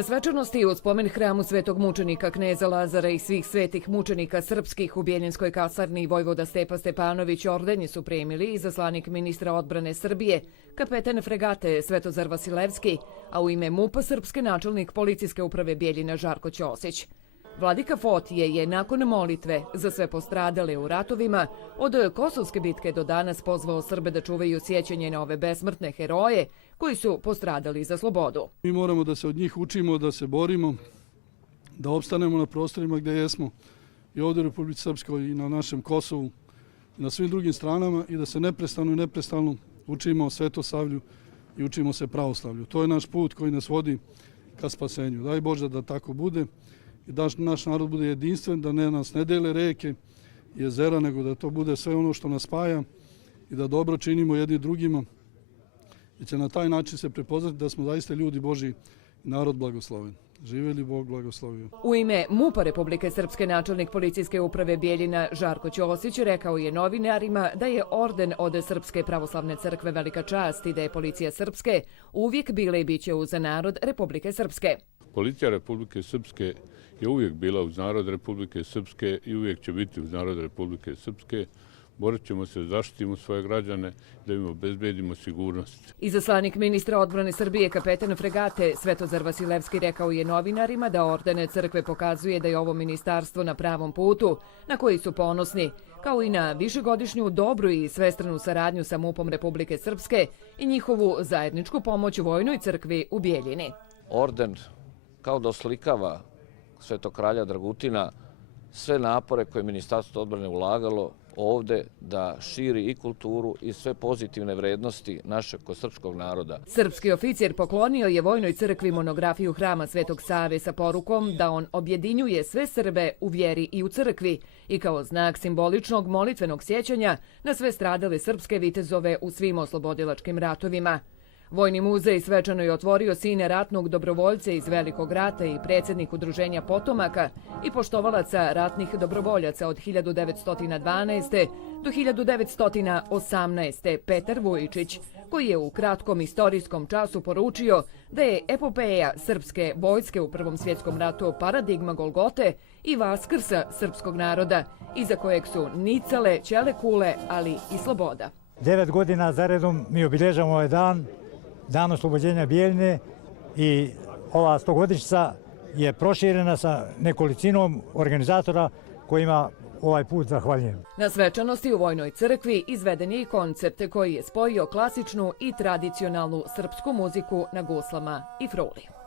Na svečanosti u spomen hramu svetog mučenika kneza Lazara i svih svetih mučenika srpskih u Bjeljinskoj kasarni vojvoda Stepa Stepanović ordenje su primili izaslanik ministra odbrane Srbije, kapetan fregate Svetozar Vasilevski, a u ime MUP-a srpske načelnik policijske uprave Bjeljina Žarko Ćosić. Vladika Fotije je nakon molitve za sve postradale u ratovima od Kosovske bitke do danas pozvao Srbe da čuvaju sjećanje na ove besmrtne heroje koji su postradali za slobodu. Mi moramo da se od njih učimo, da se borimo, da opstanemo na prostorima gdje jesmo i ovdje u Republici Srpskoj i na našem Kosovu i na svim drugim stranama i da se neprestano učimo svetosavlju i učimo se pravoslavlju. To je naš put koji nas vodi ka spasenju. Daj Bože da tako bude i da naš narod bude jedinstven, da nas ne dele reke, jezera, nego da to bude sve ono što nas spaja i da dobro činimo jedni drugima i će na taj način se prepoznati da smo zaista ljudi Božji i narod blagosloven. Živjeli Bog blagoslovio. U ime MUP-a Republike Srpske načelnik policijske uprave Bjeljina Žarko Ćosić rekao je novinarima da je orden od Srpske pravoslavne crkve velika čast i da je policija Srpske uvijek bila i bit će uz narod Republike Srpske. Policija Republike Srpske je uvijek bila uz narod Republike Srpske i uvijek će biti uz narod Republike Srpske. Borit ćemo se da zaštitimo svoje građane, da im obezbedimo sigurnost. Izaslanik ministra odbrane Srbije, kapetan fregate Svetozar Vasilevski rekao je novinarima da orden crkve pokazuje da je ovo ministarstvo na pravom putu, na koji su ponosni, kao i na višegodišnju dobru i svestranu saradnju sa MUP-om Republike Srpske i njihovu zajedničku pomoć vojnoj crkvi u Bjeljini. Orden kao da oslikava Svetog kralja Dragutina sve napore koje je Ministarstvo odbrane ulagalo ovde da širi i kulturu i sve pozitivne vrednosti našeg srpskog naroda. Srpski oficir poklonio je vojnoj crkvi monografiju hrama Svetog Save sa porukom da on objedinjuje sve Srbe u vjeri i u crkvi i kao znak simboličnog molitvenog sjećanja na sve stradale srpske vitezove u svim oslobodilačkim ratovima. Vojni muzej svečano je otvorio sine ratnog dobrovoljca iz Velikog rata i predsjednik udruženja potomaka i poštovalaca ratnih dobrovoljaca od 1912. do 1918. Petar Vujičić, koji je u kratkom istorijskom času poručio da je epopeja srpske vojske u Prvom svjetskom ratu paradigma Golgote i vaskrsa srpskog naroda, iza kojeg su nicale ćele kule, ali i sloboda. 9 godina zaredom mi obilježavamo ovaj dan oslobođenja Bjeljine i ova 100-godišnjica je proširena sa nekolicinom organizatora kojima ovaj put zahvaljujem. Na svečanosti u Vojnoj crkvi izveden je i koncert koji je spojio klasičnu i tradicionalnu srpsku muziku na guslama i fruli.